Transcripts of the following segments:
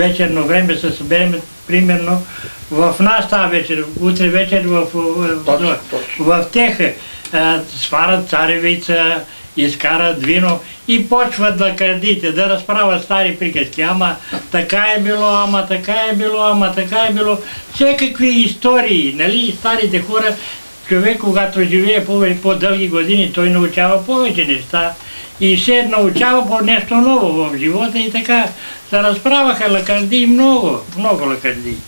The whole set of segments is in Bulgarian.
Вечерно време се съберем, примерно, в нас тази вечер, утре вечер в Теха. Сварят царевица, изкарат вино и почват да кърдите, да разправят стари приказки. Ама така е било, ама така е било, ама така е било. Всекакви истории, нали, старите хора, човек, когато живее по-дълги години, той научава повече неща и се научава по нещо ново в живота и така. Се разправяха лакърди много, много лакърди.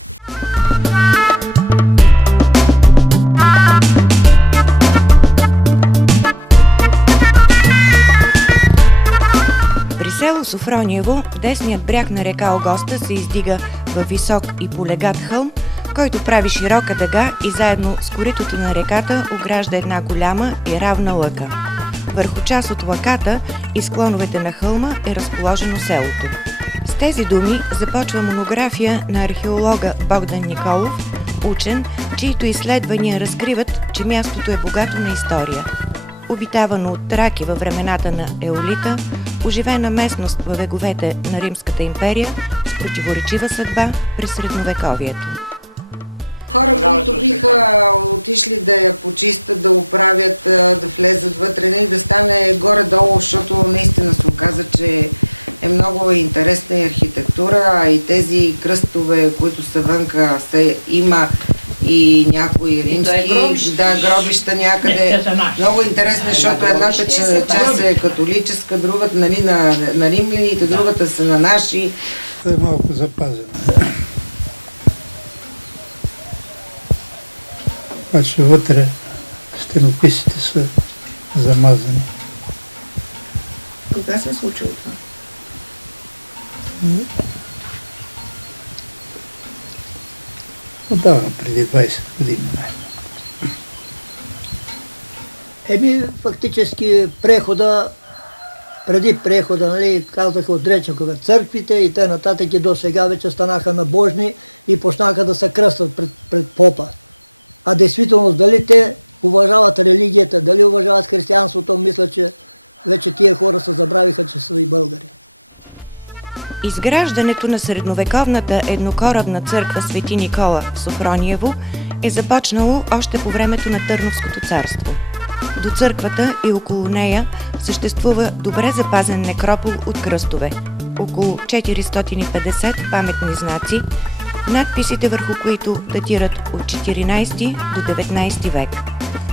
При село Софрониево, десният бряг на река Огоста се издига във висок и полегат хълм, който прави широка дъга и заедно с коритото на реката огражда една голяма и равна лъка. Върху част от лъката и склоновете на хълма е разположено селото. С тези думи започва монография на археолога Богдан Николов, учен, чието изследвания разкриват, че мястото е богато на история. Обитавано от траки във времената на Еолита, оживена местност във вековете на Римската империя с противоречива съдба през средновековието. Хора, които биха отишли да я почистят, да оправят, да влезат вътре и да стане горе-долу, защото наистина се оказа, че е много интересна и архитектура, а и тези кръстове, които са вънка, има и някои римски гробища някъде. Много интересно, защото едната част е католическа, другата на римляните, другата са на наши. Това е малко запазено. Обаче вътре стенописите са замазани. Кога се е случило това? Отдавна, преди 20 години. Фактически преди прехода, нали, казаха, отречаха църквите и те нататък и до сега вече станаха набожни и почнаха да се кръстват пред попа. А действително, дали те уважават религията, дали уважават християнството, мисля, че вече тия хора се забравиха, че са и българи. Изграждането на средновековната еднокорабна църква Свети Никола в Софрониево е започнало още по времето на Търновското царство. До църквата и около нея съществува добре запазен некропол от кръстове, около 450 паметни знаци, надписите върху които датират от 14 до 19 век.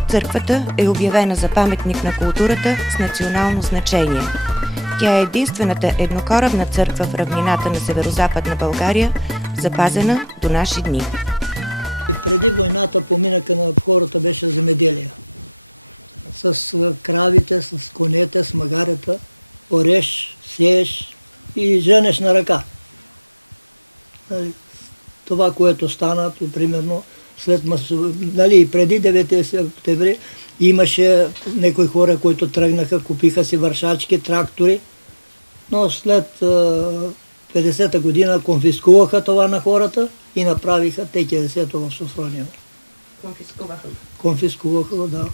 Църквата е обявена за паметник на културата с национално значение. Тя е единствената еднокорабна църква в равнината на северозападна България, запазена до наши дни. И преди войната поминъка на хората беше земеделие. С кравите, с конете, с магарета, ореш, сееш и женеш на ръка. Това, което стана, примерно, преди 9 септември имаше някои хора, които тръгнаха, купиха си вършачки, трактори, но след 50-та година конфискуваха това на хората и направиха ТК-10 в Софрониево. Конфискуваха? Конфискуваха, да.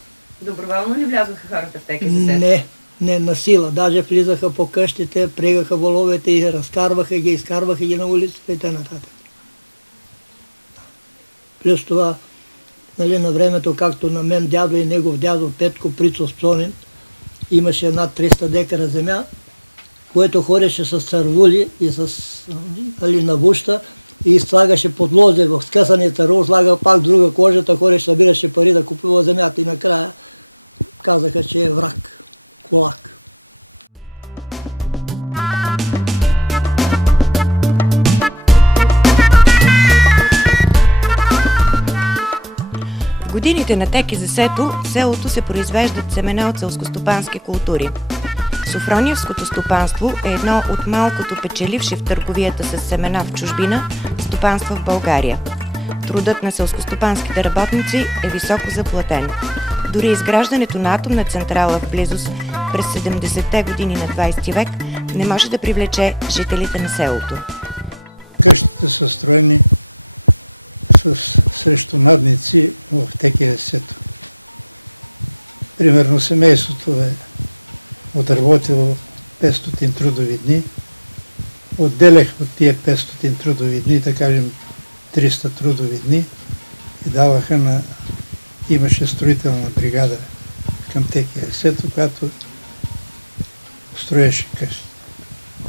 Доброволно ли влязоха хората в ТК-10? Не, на сила. Даже влизаха по къщите, прегаха воловете и разкарваха ги, изкарваха ги на улицата и т.н. Плюс това, на времето, както на мен дядо и негов дядо Петко Прицов Цонин, имаше над 300 декара земя, което ходеше с цървули и с навуща и слагаше подлози в скъсаните рол, слага пак друга кожата, ходеше, събираше пари да купува земята и накрая казаха, че е враг, кулак. В годините на ТК-10 в селото се произвеждат семена от селскостопански култури. Софрониевското стопанство е едно от малкото печеливши в търговията с семена в чужбина стопанства в България. Трудът на селскостопанските работници е високо заплатен. Дори изграждането на атомна централа в близост през 70-те години на 20 век не може да привлече жителите на селото. Къщите са строени срещу надници в ТК-10. Примерно семейството е отработило 500 трудови дни отделях от тия 500 трудови дни, да кажем 300 трудови дни и даваха имаше строителна бригада към ТКС-то, която строеше къща.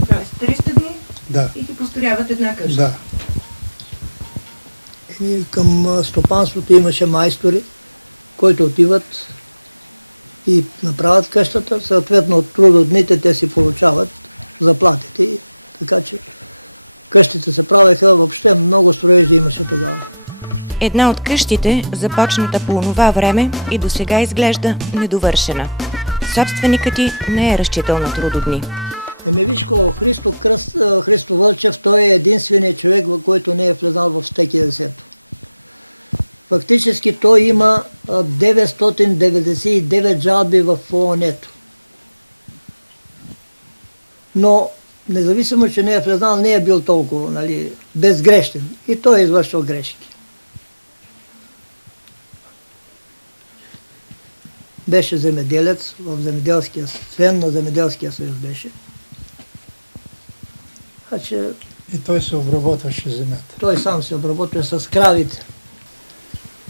Тоест 300 дни Да. и ти построяват една къща. Да. И към стопанството имаше майстори, които отиват и направят къщата, съответно от трудодните те си получават заплатите. Така че къщите се правеха, въобще много строежи имаше тогава. Една от къщите, започната по онова време и до сега изглежда недовършена. Собственикът ти не е разчитал на трудодни. Виж, Христо Вълчев, той е единственият човек, който не е влезнал в ТКС-то. Фактически той има 999 жалби в ООН-то. Но независимо, че не е влезнал, не е бил толкова безгрешен. И той е извършил грешки. Беше земеделец в земеделския, член на земеделския съюз беше. И той се обработваше земята. Той сам се обработва с кравите.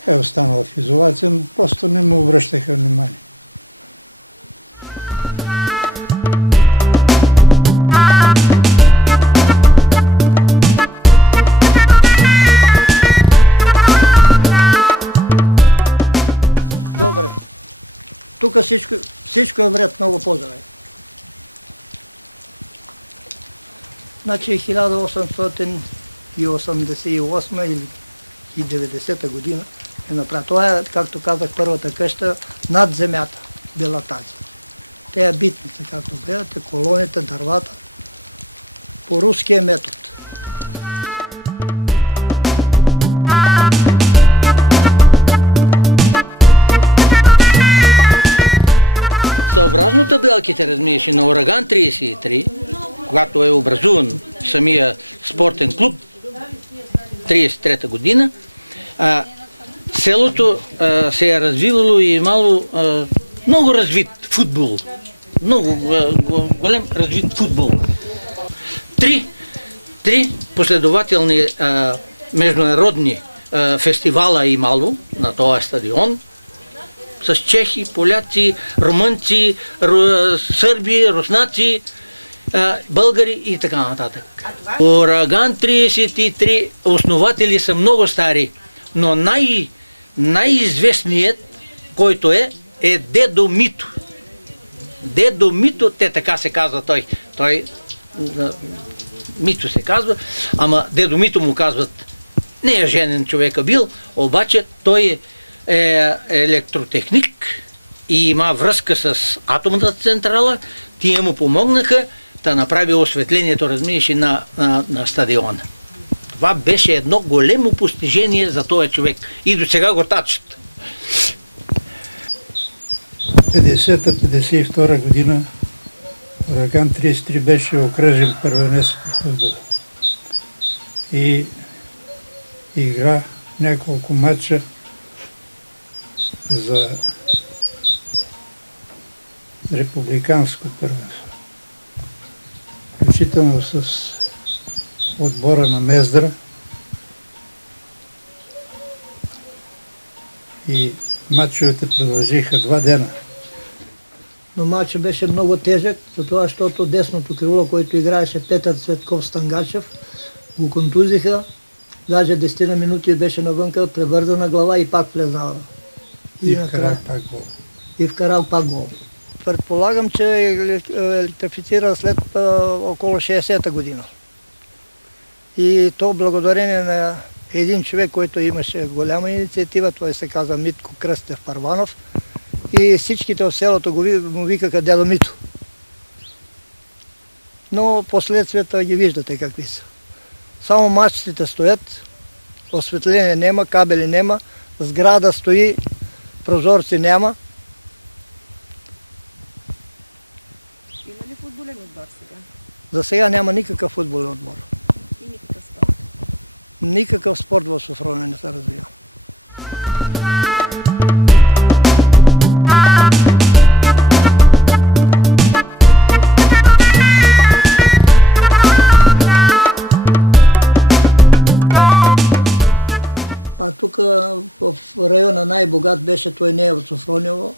Е останал в изолация, но просто не му обръщаха внимание. Добре. Тук всичко е вред много по-зеле. Значи 1888 или 90-та година е направена. Това е, както казах, първата къща над земята била тази. Те е битница, както гледате, колоните, дървата, по руския метод. Съобразно табелките, разумееш, на Ураган 33, когато е образуван самия спортен клуб, 33-та година, селото се е развивало и имало много развит футбол. Много голям развит футбол. Три последователни международни фестивала имало на този стадион, с чехи, поляци, румънци, сърби, руснаци, българи и така нататък. Ураган 33 основатели са много стари, но най-известният, който е Дедо Мито. Дедо Мито, те така се казва той. Той Мито се казва, ама Дедо Мито му казват, не е женен човека бил, обаче той е електротехник и има връзка с атомната централа. Тия му помогнаха да направи осветлението, разумееш, на стадиона. Това беше едно големо постижение за този човек. И до сега го тачат. 50-52 година Ураган 33 беше окръжен първенец по футбол. И игра няколко матча за републиканско първенство. Включително с отбора на Мездра и матчовете продължиха 2 дена. Но матчът беше много тежък, затова, защото десното крило, който играеше Петър Цветков Стангачев, го контузиха, даже 10 минути беше навънка, превързана глава и пак влезнала. И вкарал пак гол. И вкарал пак гол. Предполагам, че електрифицира след около 60-та година. И то благодарение на един човек, който имаше голяма инициатива, той се казва Митко Кръстев Първанов, и всичките в селото му викаха Дедо Мито. Но последствията ги виждате какви са. Само мачтите стоят, осветление няма, кабели няма, сграда стои, прозорци няма. Има ли футболен отбор сега? За сега няма никакъв футболен отбор. И никакъв спорт? Никакъв спорт в Софрония не се развива. тук в района най-богат беше той не е от Софрониево.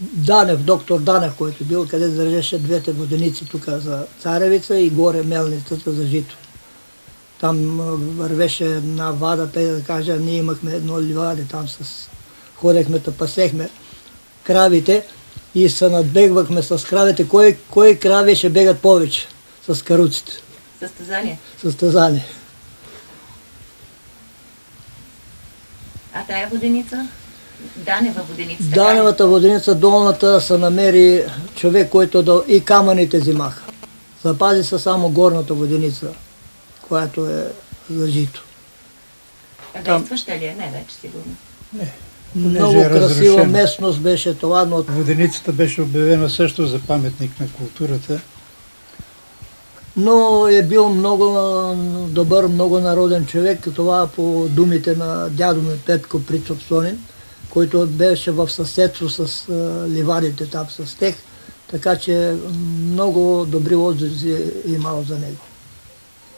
Данев, доктор Данев, който бил, къде държеше двете воденици тук за Царевица и горе мелницата за жито. Там вървеше една вада, тъй да кажа, ние имахме едно ливаде, там ходехме да пасехме кравите и се надбегвахме с кравите. Кой крави ще бегат повече с каруците? Състезание. Състезание. А тая воденица? Данева воденица. Даневата воденица, долната, се намери човек, който и камъните взимаха. Запази се само горната воденица, която е за жито. А действаща ли е? Не, вече сигурно. Не. Много красива местност беше това, но... Воденицата беше обявена също за паметник на културата. Но е бил много добър, много народен човек. Това по думите на дядо ми Петко Прицов Сонин, който беше в съседство с ливадите там с тех, така че много добри отзиви е имал за него.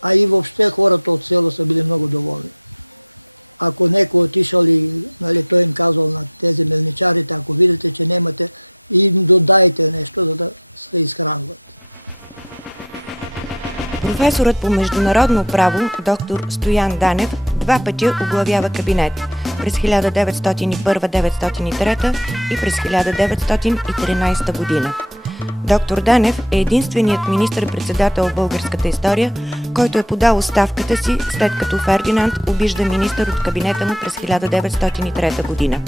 А и въобще хората от село са били много доволни. Ако некой отишъл и той им казал на тези мелничарите, ако видите, че нямате, им додайте нещо, за да се изхранват. Професорът по международно право, доктор Стоян Данев, 2 пъти оглавява кабинет през 1901-1903 и през 1913 година. Доктор Данев е единственият министър-председател в българската история, който е подал оставката си, след като Фердинанд обижда министър от кабинета му през 1903 година.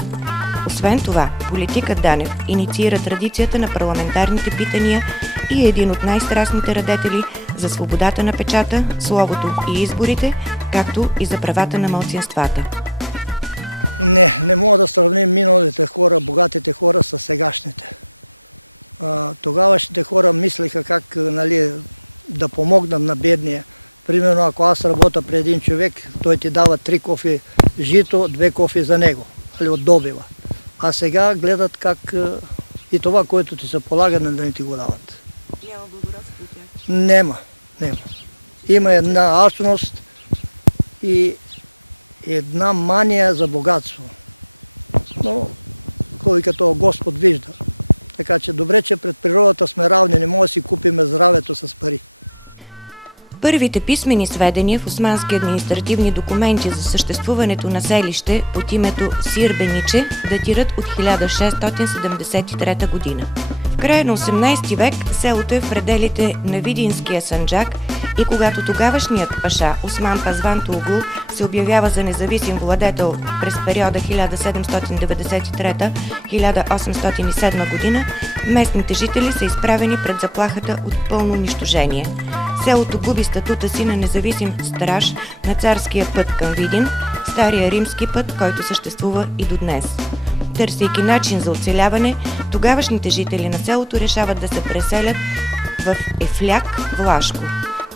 Освен това, политикът Данев инициира традицията на парламентарните питания и е един от най-страстните радетели за свободата на печата, словото и изборите, както и за правата на малцинствата. Не мога да сравним миналите хора, богатите хора с сегашните. Тогавашните хора мислиха как да помогнат на бедния. Примерно, ако аз работя при един човек, той ти дава 3 кофи жито, 2 кофи за него, от добива. А сега гледат как и това, което ти се полага, да не ти го дават. Няма благородство от тях? Нема. Има една алчност и една мания за богатство. Но, кой като Господ вижда. Така че добре, че пред природата сме равни, не може да си купиме здравето с пари. Първите писмени сведения в османски административни документи за съществуването на селище под името Сирбениче датират от 1673 година. В края на 18 век селото е в пределите на Видинския санджак и когато тогавашният паша Осман Пазван Тугул се обявява за независим владетел през периода 1793-1807 година, местните жители са изправени пред заплахата от пълно унищожение. Селото губи статута си на независим страж на царския път към Видин, стария римски път, който съществува и до днес. Търсейки начин за оцеляване, тогавашните жители на селото решават да се преселят в Ефляк, Влашко.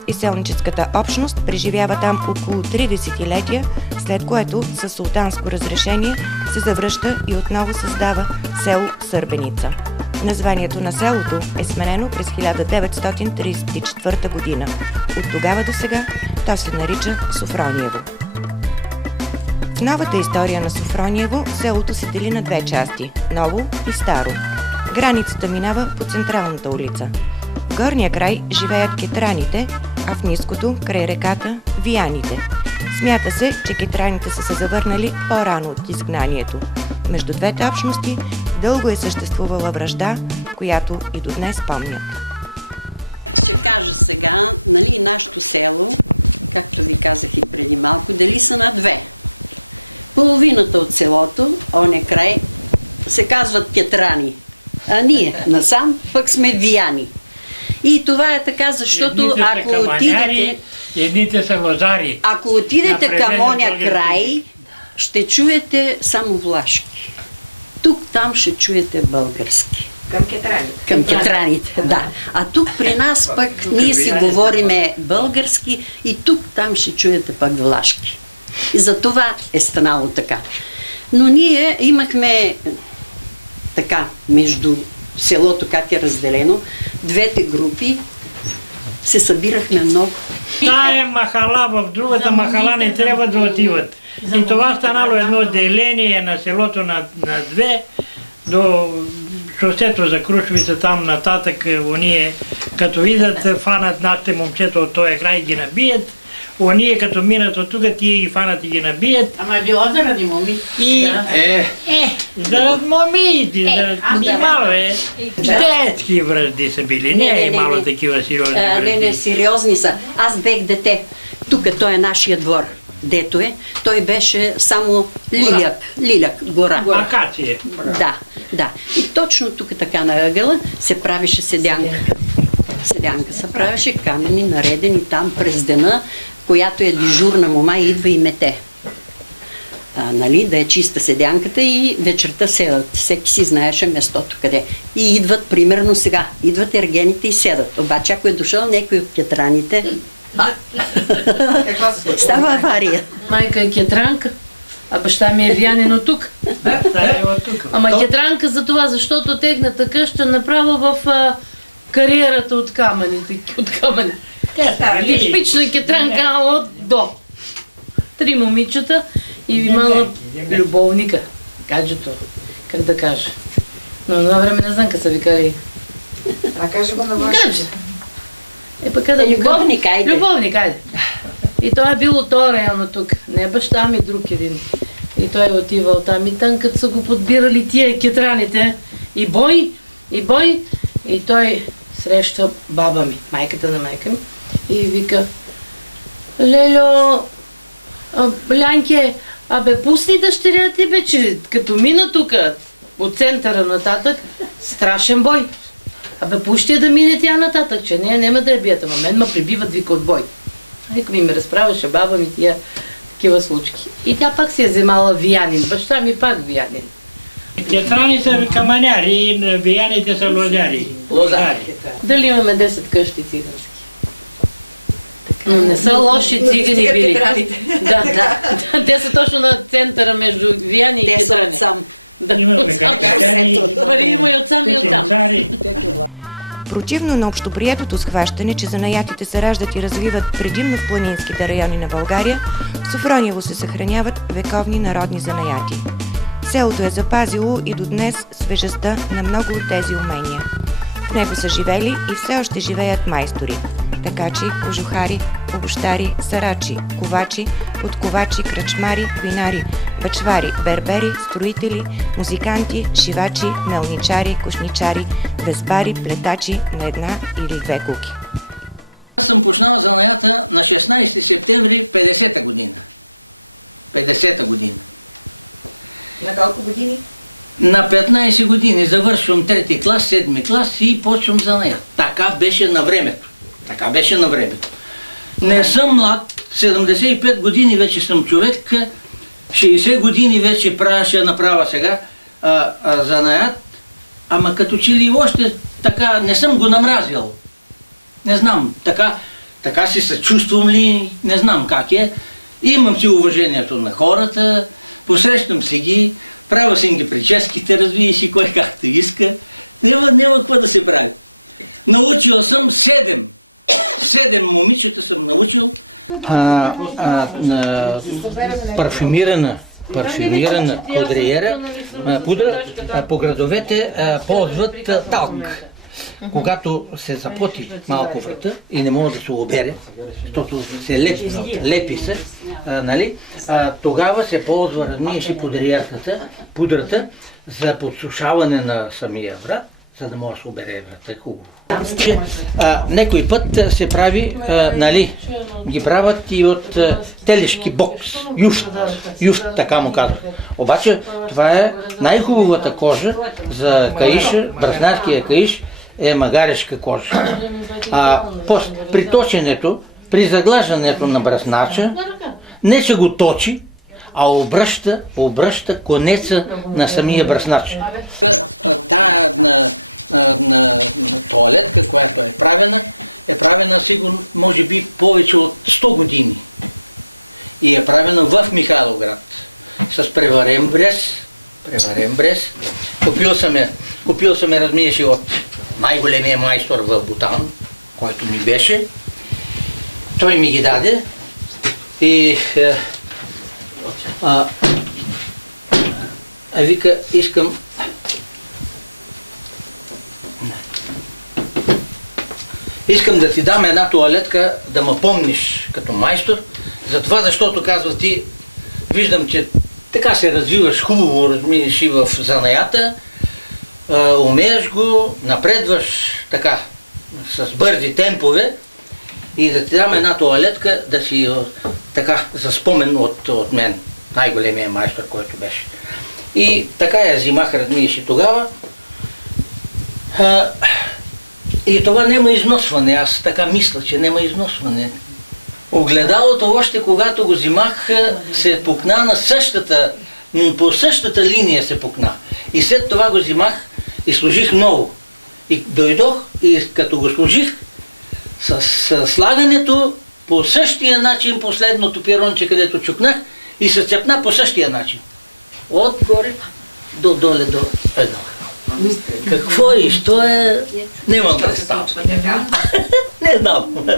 И селническата общност преживява там около 3 десетилетия, след което със султанско разрешение се завръща и отново създава село Сърбеница. Названието на селото е сменено през 1934 година. От тогава до сега то се нарича Софрониево. В новата история на Софрониево селото се дели на 2 части – ново и старо. Границата минава по централната улица. В горния край живеят кетраните, а в ниското, край реката, вияните. Смята се, че кетраните са се завърнали по-рано от изгнанието. Между двете общности дълго е съществувала вражда, която и до днес помнят. Ще кажа сега, нашето село, както ви казах и преди малко, дели са на 2. Половината от селото, оня край, се казват кетрани, а ние насам пък сме вияни. И това е така, защото ако отидете... Едните са лозари. Ако отидете към оня край, ще чуете само влашки. Тук-там ще чуете български. Към кетраните. Към кетраните, да. А тук при нас пък ние си говориме български и тук-там ще чуете пък влашки. И за това е станало така. Но ние имахме така, между селото, как е разделено, двете групи, се събирахме много. Тая махала в другата махала не трябва да отиват. И това станало едно деление на селото на две, до шосето за Крушовица, там нататък, оние, като видят, фанат нашите момчета от този край, ги набият. Оние като минат от тук, тия ги фанат и ги набият. Ама е било заради моми. И... заради моми, мало детски връжди са били, не мало такива сериозни връжди. Не, сериозни са. Аз бех дете. Тук той е нашия двор. Дето е, той беше само лиляк, гора. Акация. Да. И точно тук така на ъгъла се правеше седянка. Седянка се правеше, камени наредени там през дена, която е дежурна мома и идва и мете. Да е чиста седянката и вечерта седат. Всеки си знаеше местото къде. И идват, примерно сега, идват ергените и седат. Обаче ако е дошъл някой от кетраните, става авария. Майка е кетранка, а баща ми е вянин от тук. Ама кетранка за това, защото техната къща направо в кариерата от камъните. Типична кетранка от до. 3 момичета и мала любовника. Гаджето, как да кажа. Но на време не знам къде са викали. А кажа го на вашето. Любовник, айде. Любовник, айде. И той е бил от този район тук. Не баща ми, друг един. И той е отивал там. И там, като са го подбирали тия кетраните, и бой, и той среща баба ми, майката на майка ми, и вика: Лелю, Лянке, пусни дъщеря ти, бе, че като мина тук, от центъра нататък, страшен бой. Пущи я да мине тя нататък, че няма да я бият, ама мен ме прибиват, вика, от бой. Майка ми разправяше, баба ми тия такива случки. И тя пак си е вземала виянин, баща ми пак виянин. Кетрани са каманяри, вияните са лозяри. Дали имаме 10 къщи цигански? Но не са лоши цигани били. Да. Те са точно на центъра между Вияни и Кетрани. Те са отсам. Имаме картяни. Има и отсам и оттам. Противно на общоприетото схващане, че занаятите се раждат и развиват предимно в планинските райони на България, в Софрониево се съхраняват вековни народни занаяти. Селото е запазило и до днес свежестта на много от тези умения. В него са живели и все още живеят майстори – такачи, кожухари, обущари, сарачи, ковачи, подковачи, кръчмари, винари, бачвари, бербери, строители, музиканти, шивачи, мелничари, кошничари, везбари, плетачи на една или две куки. Аз съм почнал занаята на 16 септември 50-та година. 50-та година. На колко години? На 15 години завършвам 3-ти клас, 7-ми клас и почвам занаят. Така беше на времето. Не съм млад, 75 години вече съм човек, 60 години вече ще направя сега занаят, ама като че ли още така не съм го намразил. Не знам, така си съчувствам ли, не знам как е. Имам си уважението на хората, посрещам си ги, правя си ги прическите, развие си кой както иска. Няма какво да се прави. Научил съм 7 момичета съм научил. Парфюмирана пудра по градовете ползват талк. Когато се запоти малко врата и не може да се обере, защото се лепи се, тогава се ползва, размиеше пудрата за подсушаване на самия врат, за да може да се обере врата хубаво. Некой път се прави, ги правят и от телешки бокс, юфт, така му казват. Обаче това е най-хубавата кожа за каиша, браснарския каиш е магарешка кожа. При точенето, при заглаждането на браснача, не че го точи, а обръща конеца на самия браснач. Тая на тоалетка, която е правена сигурно, може би, повече от 100 години. И е правена в Михайловград. С преварен брез. Купил съм я, размиеше от най-големия майстор в Бутан, който ми беше. Той ми ги даде и вика, искам да ти дам една тоалетка, да ме помниш като майстор, затова, защото казва ти, виждам, че така се развиваш хубаво, разминеш и в занаята, умееш го, напредваш така, с бързи темпове и да ти дам една тоалетка, да си така за спомен от мен, най-големия майстор, който беше. И така я взимах, разминеш и тогава. И това няма износване, аз така мисля, че няма износване. Огледалото още когато го взимах се пукна по същата линия се пукна. И след това го взимах и сложих ново. И дойдох и като го сложих с слагането по същия начин, последното пиронче, където чукнах, и се цепна по същия начин. Отгоре до доле до едно. Какво е? Що е? Нямам представа. Не знам.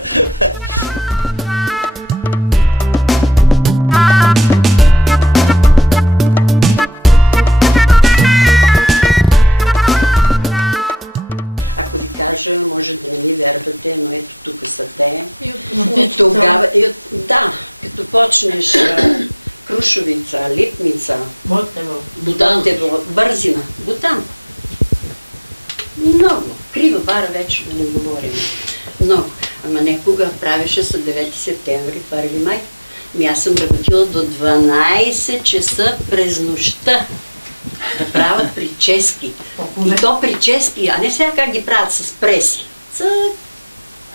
Ако ви кажа, може да не ми вярвате, но ето тук са те. Тогава, да, като почнеш Крушовица, Липница, Ботантево, Бързина, Ботан. Много. Крива бара вече да не говорим. Много. Ама некога правеше с 9 септември, 1 май. Аз съм работила до 12 часа през нощта да правят прически. И то прически, а не сега как ги правят с преси. Цък,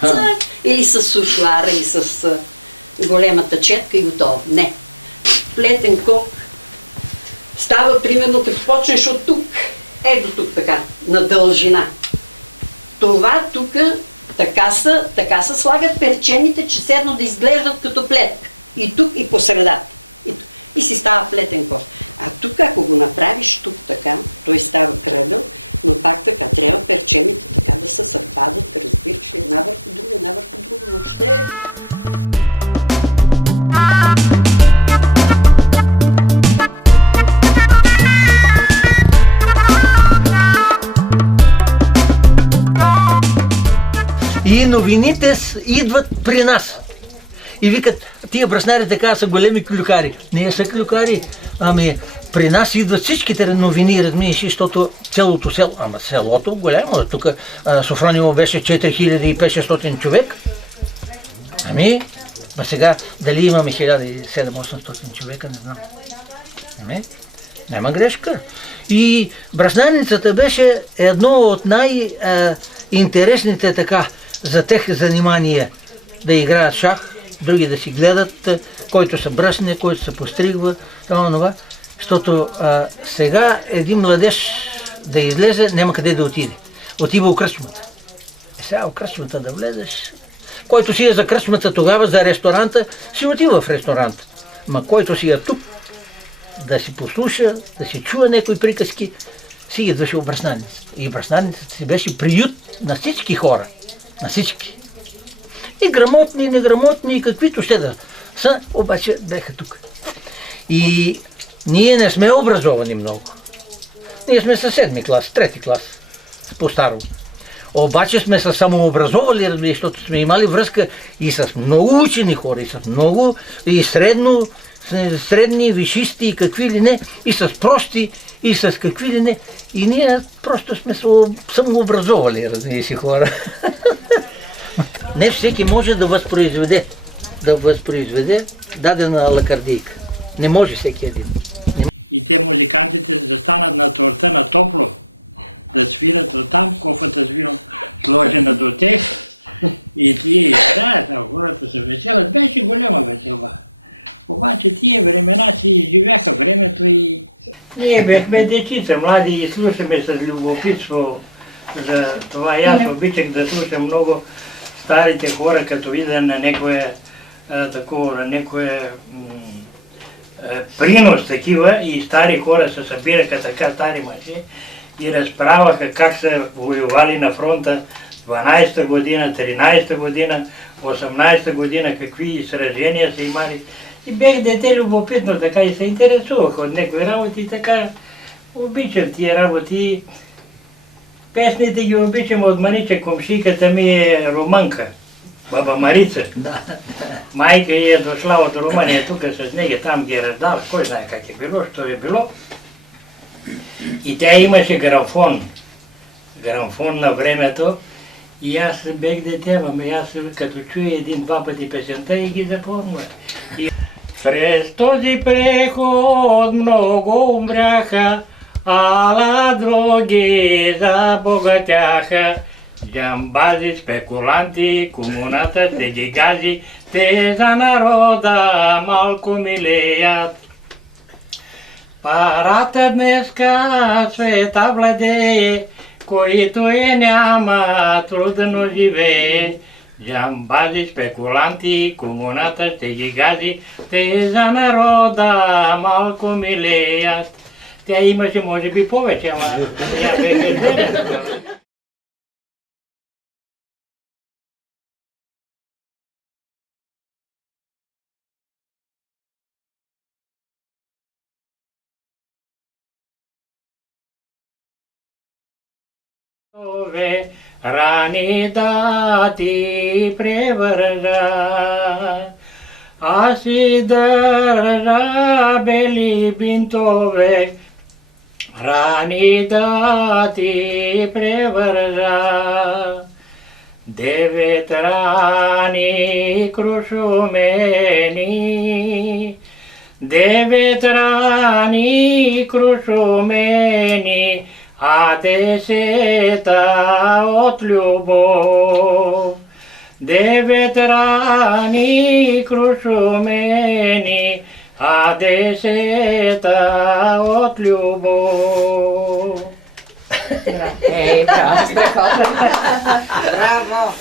цък. Или с сушлара и с големата четка и готово. Не. Плетен кок става примерно като почнеш от тук. До тук така, на дължина. Това тук така са слагат перчените, че седно да изглеждат като плетка. И тук, и по средата. И си става плетен кос. А тук, ако го направиш тук така, той става кръгъл, но пак така, трябва перчените така да се съвпадат, разбираш, една върху друга, въобще. И новините идват при нас. И викат, тия бръснари така са големи клюкари. Не са клюкари, ами при нас идват всичките новини, размиеш, защото цялото село, ама селото голямо, тук Софрониево беше 4500 човек. Ами, сега дали имаме 1700-800 човека, не знам. Няма грешка. И бръснарницата беше едно от най-интересните така за тех занимания, да играят шах, други да си гледат, който се бръсне, който се постригва, това. Защото сега един младеж да излезе, няма къде да отиде. Отива у кръчмата. Сега у кръчмата да влезеш. Който си е за кръчмата тогава, за ресторанта, си отива в ресторанта. Ма който си е тук, да си послуша, да си чува някои приказки, си идваше у бръснарницата. И бръснарницата си беше приют на всички хора. На всички. И грамотни, и неграмотни, и каквито ще да са, обаче беха тук. И ние не сме образовани много. Ние сме със 7 клас, 3 клас, по-старо. Обаче сме се самообразовали, защото сме имали връзка и с много учени хора, и с много, и средни, висшисти, и какви ли не, и с прости, и с какви ли не. И ние просто сме самообразовали, разумееш, хора. Не всеки може да възпроизведе дадена лакардийка. Не може всеки един. И те музикантите застанат на торта на топло, да свират оттам, кофата с вино сложена до тех и тие играят, а хората се веселят. Беше голяма веселба. Обаче тия времена си изживяха времето и ние бяхме дечица, млади, и слушаме с любопитство за това. Аз обичах да слушам много старите хора, като видя на некое принос такива, и стари хора се събираха така, стари мъже, и разправаха как са воювали на фронта 12-та година, 13-та година, 18-та година, какви сражения са имали. И бях дете любопитно, така и се интересувах от някои работи и така обичам тия работи. Песните ги обичам от Манича, комшиката ми е румънка, баба Марица. Майка ѝ е дошла от Румъния, тук с нега, там ги е раздала, кой знае как е било, що е било. И тя имаше грамфон на времето. И аз бех дете, аз като чуя един-два пъти песента и ги запомня. През този преход много умряха, ала други забогатяха. Джамбази, спекуланти, комуната се ги гази, те за народа малко милеят. Парата днеска света владее, който няма, трудно живее. Джамбази, спекуланти, комуната ще ги гази, те за народа малко милеят. Тя имаше може би повече, ама я бех рани да ти превържа, аз си държа бели бинтове, рани да ти превържа. 9 рани крушумени, 9 рани крушумени, а 10-та от любов. 9 рани крушумени, а 10-та от любов. Браво!